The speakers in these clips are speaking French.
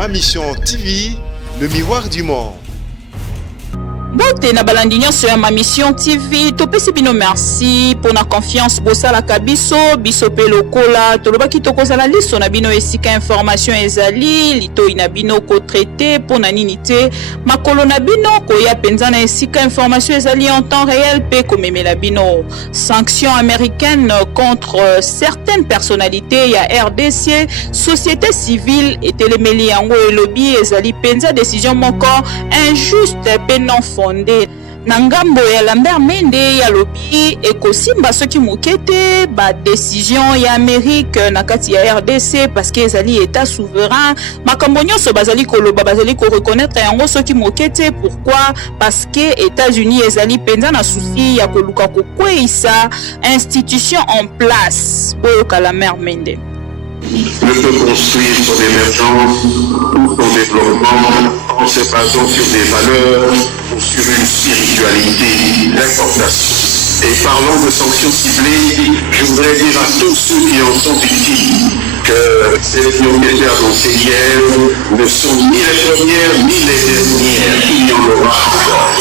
Ma Mission TV, le miroir du monde. Bote na balandi nyonso ya Ma Mission TV topesi bino merci pour na confiance bosalaka biso pe lokola tolobaki tokozala liso na bino esika information ezali litoi na bino ko traité pour na nini te makolo na bino koya penza na esika information ezali en temps réel pe komemela bino sanctions américaines contre certaines personnalités ya RDC société civile et telemeli yango elobi ezali penza décision moko injuste pe non fondé. Nangambo ya Lambert Mende ya lobi ekosimba soki mokete ba décision ya Amérique na kati ya RDC parce que ezali état souverain makambo nyonso bazali koloba bazali ko reconnaître yango soki mokete. Pourquoi? Parce que États-Unis ezali penza na souci ya koluka kokweisa institution en place boyoka Lambert Mende. Ne peut construire son émergence ou son développement en se basant sur des valeurs ou sur une spiritualité d'importation. Et parlant de sanctions ciblées, je voudrais dire à tous ceux qui en sont victimes que celles qui ont été annoncées hier ne sont ni les premières ni les dernières. Il y en aura encore.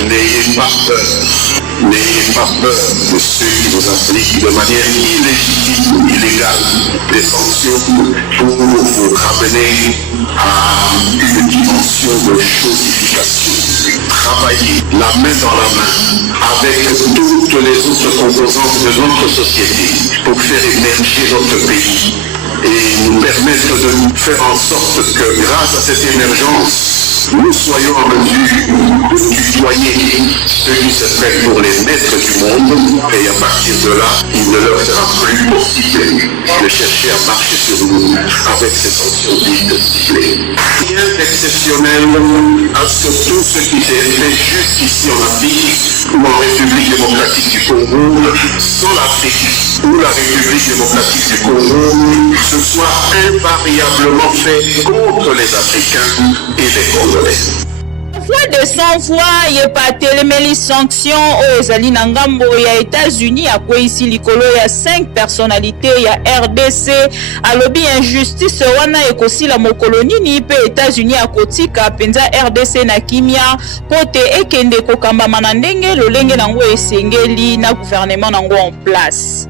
N'ayez pas peur. N'ayez pas peur de ceux qui vous appliquent de manière illégitime ou illégale des sanctions pour vous ramener à une dimension de chosification. Travaillez la main dans la main avec toutes les autres composantes de notre société pour faire émerger notre pays et nous permettre de faire en sorte que grâce à cette émergence, nous soyons en mesure de tutoyer ceux qui se prennent pour les maîtres du monde et à partir de là, il ne leur sera plus possible de chercher à marcher sur nous avec ces sanctions dites ciblées. Rien d'exceptionnel à ce que tout ce qui s'est fait jusqu'ici en Afrique ou en République démocratique du Congo, sans l'Afrique ou la République démocratique du Congo, ce soit invariablement fait contre les Africains et les Congolais. Voix de sans voix ye pa telemeli sanction o ezali na ngambo ya États-Unis akwe ici likolo ya 5 personnalités ya RDC alobi injustice wana ekosila mokolo nini pe États-Unis akotika penza RDC na kimia pote ekende kokambama na ndenge lolenge nango esengeli na gouvernement nango en place.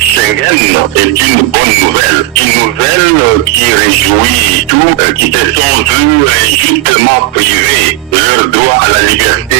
Schengen est une bonne nouvelle qui réjouit tous qui se sont vus injustement privés de leur droit à la liberté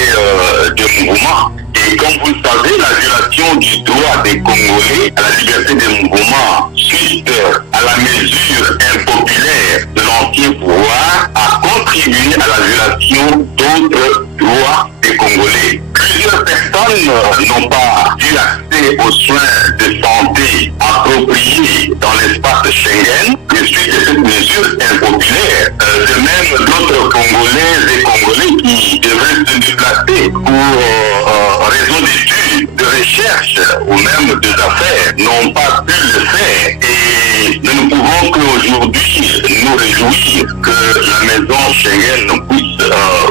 de mouvement. Et comme vous le savez, la violation du droit des Congolais à la liberté de mouvement suite à la mesure impopulaire de l'ancien pouvoir a contribué à la violation d'autres droits des Congolais. Plusieurs personnes n'ont pas eu accès aux soins de santé appropriés dans l'espace Schengen et suite à cette mesure impopulaire. De même, d'autres Congolais et Congolais qui devraient se déplacer pour raison d'études, de recherche ou même des affaires n'ont pas pu le faire. Et nous ne pouvons qu'aujourd'hui nous réjouir que la maison Schengen puisse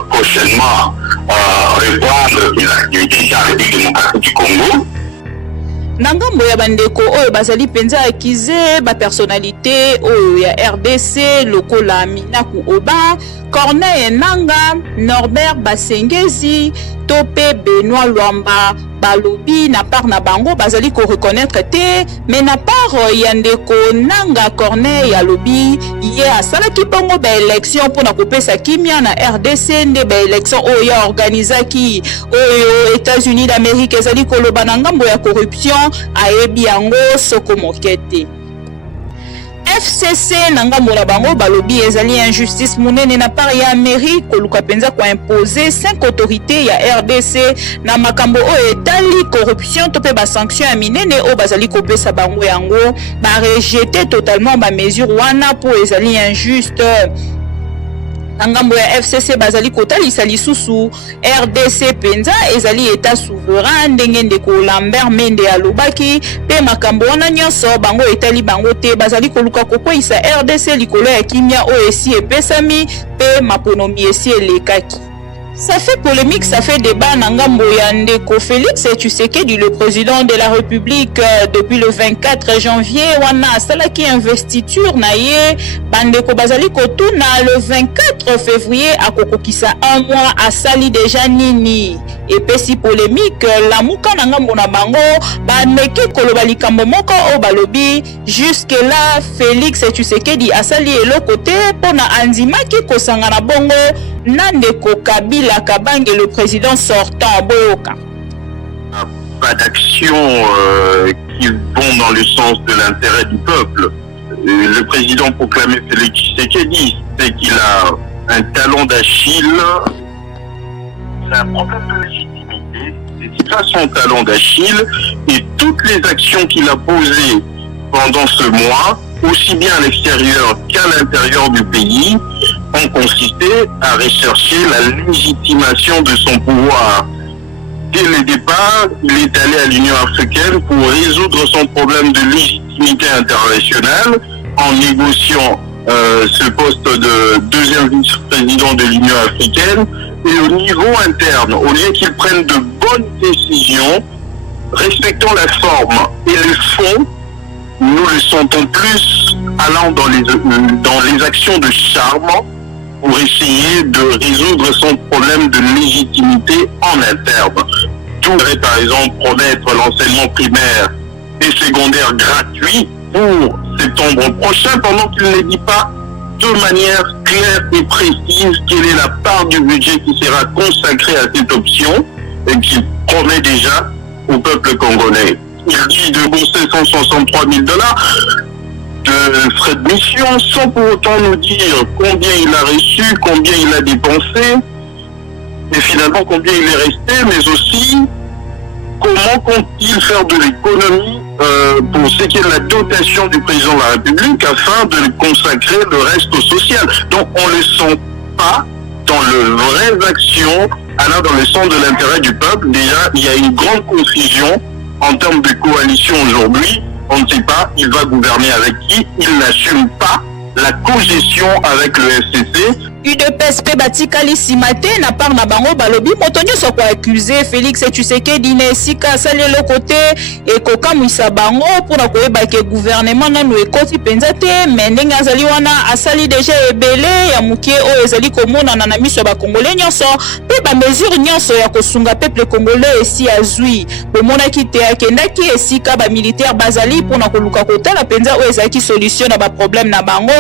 prochainement reprendre ses activités dans la République démocratique du Congo. Nangambo ya bandeko oyo bazali penza akize ba personnalité oyo ya RDC lokola Minaku Oba, Corneille Nanga, Norbert Basengezi, Topé Benoît Luamba balobi na part na bango bazali ko reconnaître te mais na part yandeko Nanga Corneille alobi ye asalaki bongo ba élection pour na kopesa kimia na RDC nde ba élection oyo organisaki oyo États-Unis d'Amérique ezali koloba na ngambo ya corruption ayebi yango soko mokete. FCC ngambo na bango balobi ezali injustice munene na part ya Amérique koluka penza ko imposer 5 autorités ya RDC na makambo oyo etali corruption to pe ba sanction ya minene o bazali kopesa bango yango ba rejeter totalement ba mesure wana po ezali injuste. Ngambo ya FCC bazali kotalisa lisusu RDC penza ezali état souverain ndenge ndeko Lambert Mende alobaki pe makambo wana nyonso bango etali bango te bazali koluka kokwisa RDC likolo ya kimia o esi epesami pe maponomi esi elekaki. Ça fait polémique, ça fait débat Nangambo Yandeko Félix Tshisekedi, le président de la République depuis le 24 janvier. Wana salaki investiture naye bandeko bazali kotuna le 24 février akokokisa un mois asali déjà nini. Et puis si polémique la muka Nangambo na bango baneki koloba likambo moko o balobi jusque là Félix Tshisekedi asali elokote pona andimaki kosangana bongo Nandeko Kabila Kabange, le président sortant, Boyoka. Pas d'action qui vont dans le sens de l'intérêt du peuple. Le président proclamé Félix Tshisekedi, c'est qu'il a un talon d'Achille. C'est un problème de légitimité. C'est ça son talon d'Achille. Et toutes les actions qu'il a posées pendant ce mois, aussi bien à l'extérieur qu'à l'intérieur du pays, ont consisté à rechercher la légitimation de son pouvoir. Dès le départ, il est allé à l'Union africaine pour résoudre son problème de légitimité internationale en négociant ce poste de deuxième vice-président de l'Union africaine. Et au niveau interne, au lieu qu'il prenne de bonnes décisions, respectant la forme et le fond, nous le sentons plus allant dans les actions de charme pour essayer de résoudre son problème de légitimité en interne. Tout par exemple promettre l'enseignement primaire et secondaire gratuit pour septembre prochain pendant qu'il ne dit pas de manière claire et précise quelle est la part du budget qui sera consacrée à cette option et qui promet déjà au peuple congolais. Il dit de bourser $163 000 de frais de mission sans pour autant nous dire combien il a reçu, combien il a dépensé et finalement combien il est resté, mais aussi comment compte-t-il faire de l'économie pour ce qui est la dotation du président de la République afin de consacrer le reste au social. Donc on ne le sent pas dans les vraies actions allant dans le sens de l'intérêt du peuple. Déjà, il y a une grande confusion en termes de coalition aujourd'hui. On ne sait pas, il va gouverner avec qui, il n'assume pas la cogestion avec le FCC. UDPS batikali simate na par na bango balobi motonyo soko accusé Félix Tshisekedi na esika sali le côté et kokamwisa bango pour na koyeba ke gouvernement nanu ekoti penza te mendenga azali wana asali déjà ebele ya mukie o ezali komona na miso ba congolais nyonso pe ba mesure nyonso ya kosunga peuple congolais esi azui bomona kite akendaki esika ba militaire bazali pour na koluka kotala penza o ezaki solution na ba problème na bango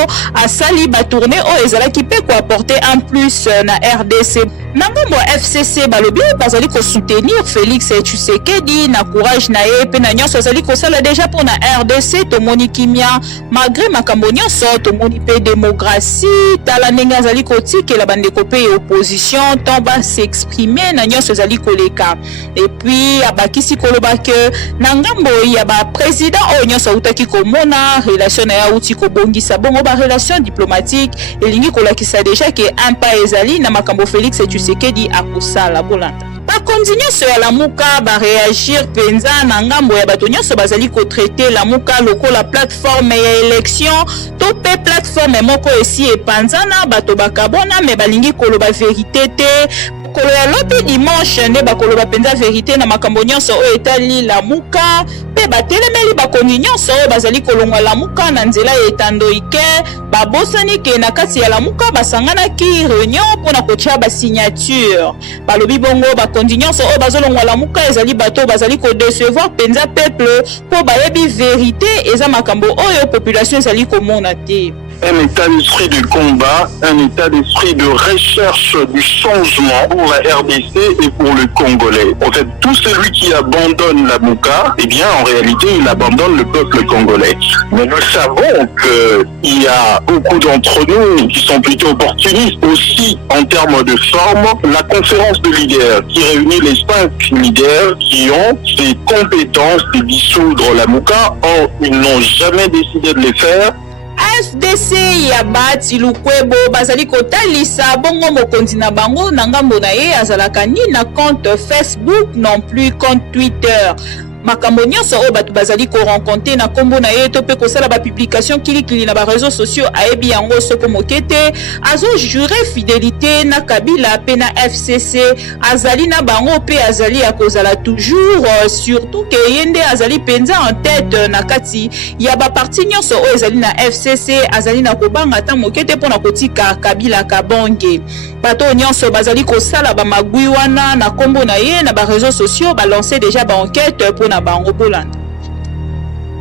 asali ba tourner o ezalaki pe ko apporter en plus na RDC. Nangambo FCC balobi bazali ko soutenir Félix Tshisekedi na courage na ye pe na nyonso azali ko sala déjà pour na RDC to moni kimia malgré makambo nyonso to moni pe démocratie tala ndenge azali ko tikela bandeko pe opposition tomba s'exprimer na nyonso azali ko leka et puis abakisi koloba ke nangambo ya ba président o nyonso utaki ko mona relation na ya uti ko bongisa bongo ba relation diplomatique elingi ko lakisa déjà que un pas ezali na makambo Félix Tshisekedi akosala bolanda. Ba continue so ya lamuka ba réagir penza na ngambo ya bato nyonso bazali ko traiter lamuka lokola plateforme ya élection to pe plateforme moko esi epanzana bato bakabona me balingi koloba vérité te kolo ya lobi dimanche nde bakoloba penza vérité na makambo nyonso o etali lamuka pe batelemeli bakongi nyonso o bazali kolongwa lamuka na nzela ya etando ike babosani ke na kati ya lamuka basanganaki réunion mpona kotia basignature balobi bongo bakongi nyonso o bazolongwa lamuka ezali bato bazali kodecevoir penza peuple mpo bayebi vérité eza makambo oyo population ezali komona te. Un état d'esprit de combat, un état d'esprit de recherche du changement pour la RDC et pour le Congolais. En fait, tout celui qui abandonne la Mouka, eh bien, en réalité, il abandonne le peuple congolais. Mais nous savons qu'il y a beaucoup d'entre nous qui sont plutôt opportunistes aussi en termes de forme. La conférence de leaders qui réunit les 5 leaders qui ont ces compétences de dissoudre la Mouka, or, ils n'ont jamais décidé de les faire. FDC ya bati lukwebo bazali kotalisa bongo mokonzi na bango na ngambo na ye azalaka ni na compte Facebook non plus compte Twitter. makambo nyonso oyo bato bazali korencontre na kombo na ye to mpe kosala bapublication kilikili na bareseau sociaux ayebi yango soko moke te azojure fidélité na Kabila mpe na FCC azali na bango mpe azali ya kozala toujours surtout ke ye nde azali mpenza en tête na kati ya baparti nyonso oyo ezali na FCC azali na kobanga ata moke te mpo na kotika Kabila kabonge bato nyonso bazali kosala bamagwi wana na kombo na ye na bareseau sociaux balancer déjà baenquête mpo na bango bolanda.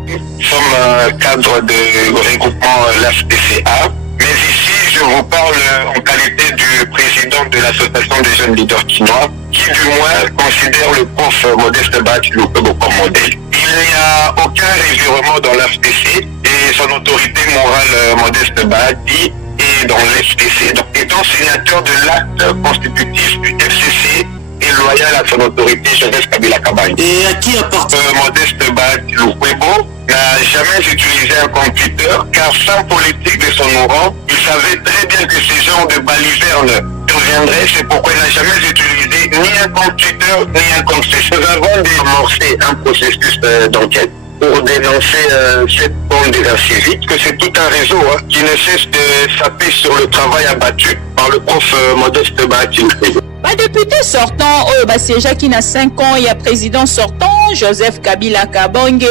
Nous sommes cadre de regroupement l'AFPCA, mais ici je vous parle en qualité du président de l'association des jeunes leaders chinois qui du moins considère le prof Modeste Baciloupebo comme modèle. Il n'y a aucun revirement dans l'AFPC et son autorité morale Modeste Baci est dans l'FPC. Donc étant signateur de l'acte constitutif du FCC et loyal à son autorité Joseph Kabila Kabange. Et à qui apporte Modeste Baciloupebo n'a jamais utilisé un computer car sans politique de son rang, il savait très bien que ces genres de balivernes surviendraient. C'est pourquoi il n'a jamais utilisé ni un computer ni un computer. Nous avons désamorcé un processus d'enquête pour dénoncer cette bande des inciviques, que c'est tout un réseau qui ne cesse de saper sur le travail abattu par le prof Modeste Baciloupebo. Ba député sortant oyo basiégeaki na 5 ans ya président sortant Joseph Kabila Kabonge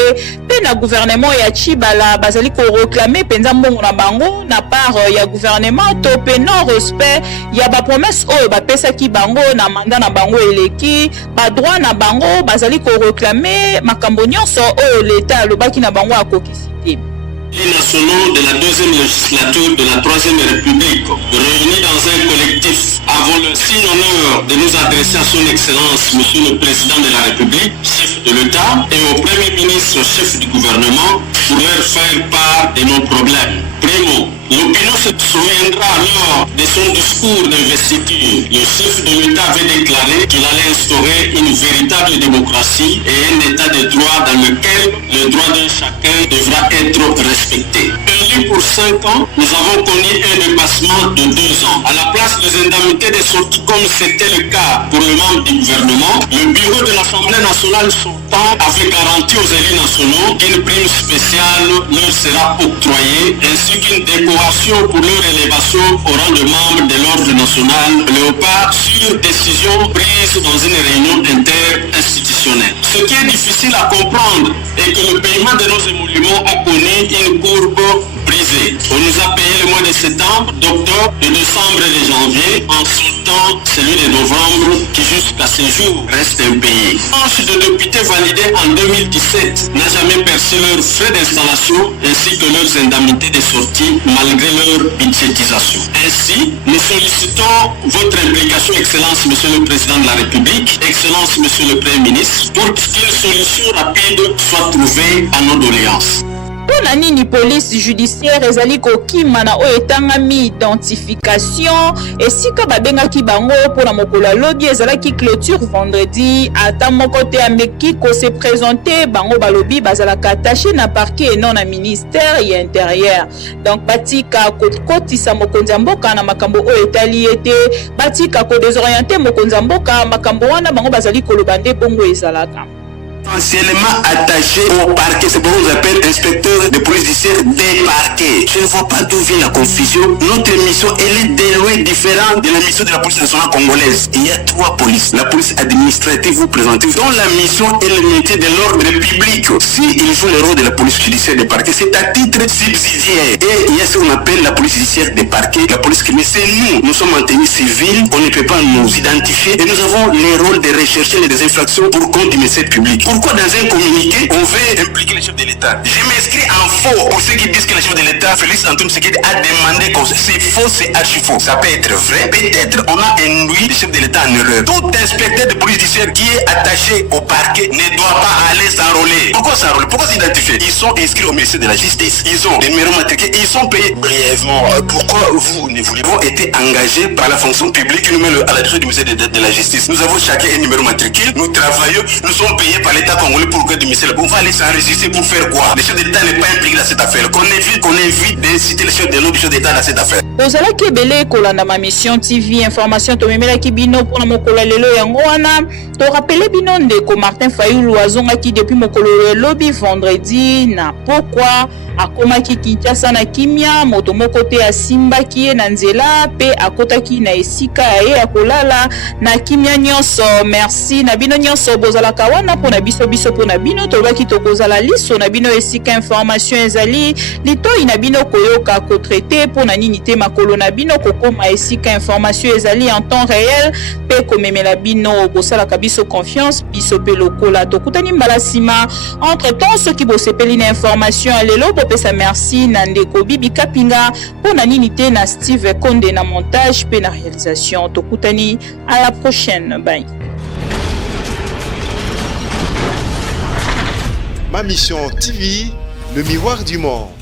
pe na gouvernement ya Chibala bazali ko réclamer penza mbongo na bango na part ya gouvernement to pe non respect ya ba promesse oyo bapesaki bango na mandat na bango eleki ba droit na bango bazali ko réclamer makambo nyonso oyo l'état alobaki na bango akokisi te. Les nationaux de la deuxième législature de la troisième république, réunis dans un collectif, avons le signe honneur de nous adresser à son excellence, monsieur le président de la République, chef de l'État, et au premier ministre, chef du gouvernement, pour leur faire part de nos problèmes. Primo, l'opinion se souviendra alors de son discours d'investiture. Le chef de l'État avait déclaré qu'il allait instaurer une véritable démocratie et un état de droit dans lequel le droit de chacun devra être respecté. Élu pour 5 ans, nous avons connu un dépassement de 2 ans. À la place des indemnités de sortie comme c'était le cas pour les membres du gouvernement, le bureau de l'Assemblée nationale sortant avait garanti aux élus nationaux qu'une prime spéciale leur sera octroyée ainsi qu'une décoration pour leur élévation au rang de membre de l'ordre national Léopard sur décision prise dans une réunion interinstitutionnelle. Ce qui est difficile à comprendre est que le paiement de nos émoluments a connu une courbe brisée. On nous a payé le mois de septembre, d'octobre, de décembre et de janvier, en sautant celui de novembre qui jusqu'à ce jour reste impayé. Tranche de députés validés en 2017 n'a jamais perçu leurs frais d'installation ainsi que leurs indemnités de sortie malgré leur budgétisation. Ainsi, nous sollicitons votre implication, Excellence, Monsieur le Président de la République, Excellence, Monsieur le Premier ministre, pour qu'une solution rapide soit trouvée à nos doléances. Pona nini police judiciaire ezali kokima na oyo etangami identification esika babengaki bango pona mokolo lobi ezalaki clôture vendredi ata moko te ameki ko se présenter bango balobi bazalaka attaché na parquet et non na ministère ya intérieur. Donc batika kotisa mokonzi mboka na makambo oyo etali ete batika ko désorienter mokonzi mboka makambo wana bango bazali koloba nde bongo ezalaka. Essentiellement attaché au parquet, c'est pourquoi on appelle inspecteur de police judiciaire des parquets. Je ne vois pas d'où vient la confusion. Notre mission, elle est de loin différente de la mission de la police nationale congolaise. Il y a 3 polices. La police administrative ou préventive, dont la mission est le métier de l'ordre public. Si il joue le rôle de la police judiciaire des parquets, c'est à titre subsidiaire. Et il y a ce qu'on appelle la police judiciaire des parquets, la police criminelle. C'est nous sommes en tenue civile, on ne peut pas nous identifier et nous avons le rôle de rechercher les infractions pour compte du ministère public. Pourquoi dans un communiqué, on veut impliquer le chef de l'État? Je m'inscris en faux pour ceux qui disent que le chef de l'État, Félix Antoine Tshisekedi, a demandé qu'on... C'est faux, c'est archi faux. Ça peut être vrai. Peut-être on a induit le chef de l'État en erreur. Tout inspecteur de police judiciaire qui est attaché au parquet ne doit pas aller s'enrôler enrôlés. Pourquoi s'enrôler? Pourquoi s'identifier? Ils sont inscrits au ministère de la Justice. Ils ont des numéros matriculés et ils sont payés brièvement. Pourquoi vous ne voulez pas été engagés par la fonction publique qui nous met à la tête du ministère de la Justice? Nous avons chacun un numéro matricule, nous travaillons, nous sommes payés par l'État congolais pour que du ministère. On va aller s'enregistrer pour faire quoi? Le chef d'État n'est pas impliqué dans cette affaire. Qu'on évite de citer le chef de l'autre chef d'État dans cette affaire. ozalaki ebele kolanda ma mission TV information tomemelaki bino mpona mokolo ya lelo yango wana torapele bino ndeko Martin Fayulu azongaki depuis mokolo ya lobi vendredi na pokwa akomaki Kinshasa na kimia moto moko te asimbaki ye na nzela pe akotaki na esika ye akolala na kimia nyonso. Merci na bino nyonso bozalaka wana mpona biso mpona bino tolobaki tokozala liso na bino esika information ezali litoi na bino koyoka kotraite mpona nini te makolo na bino kokoma esika information ezali en temps réel pe komemela bino bosalaka biso confiance biso pe lokola tokutani mbala nsima. Entre temps soki bosepeli na information ya lelo bopesa merci na ndeko Bibi Kapinga mpona nini te na Steve Konde na montage pe na réalisation. Tokutani à la prochaine. Bye. Ma mission TV, le miroir du monde.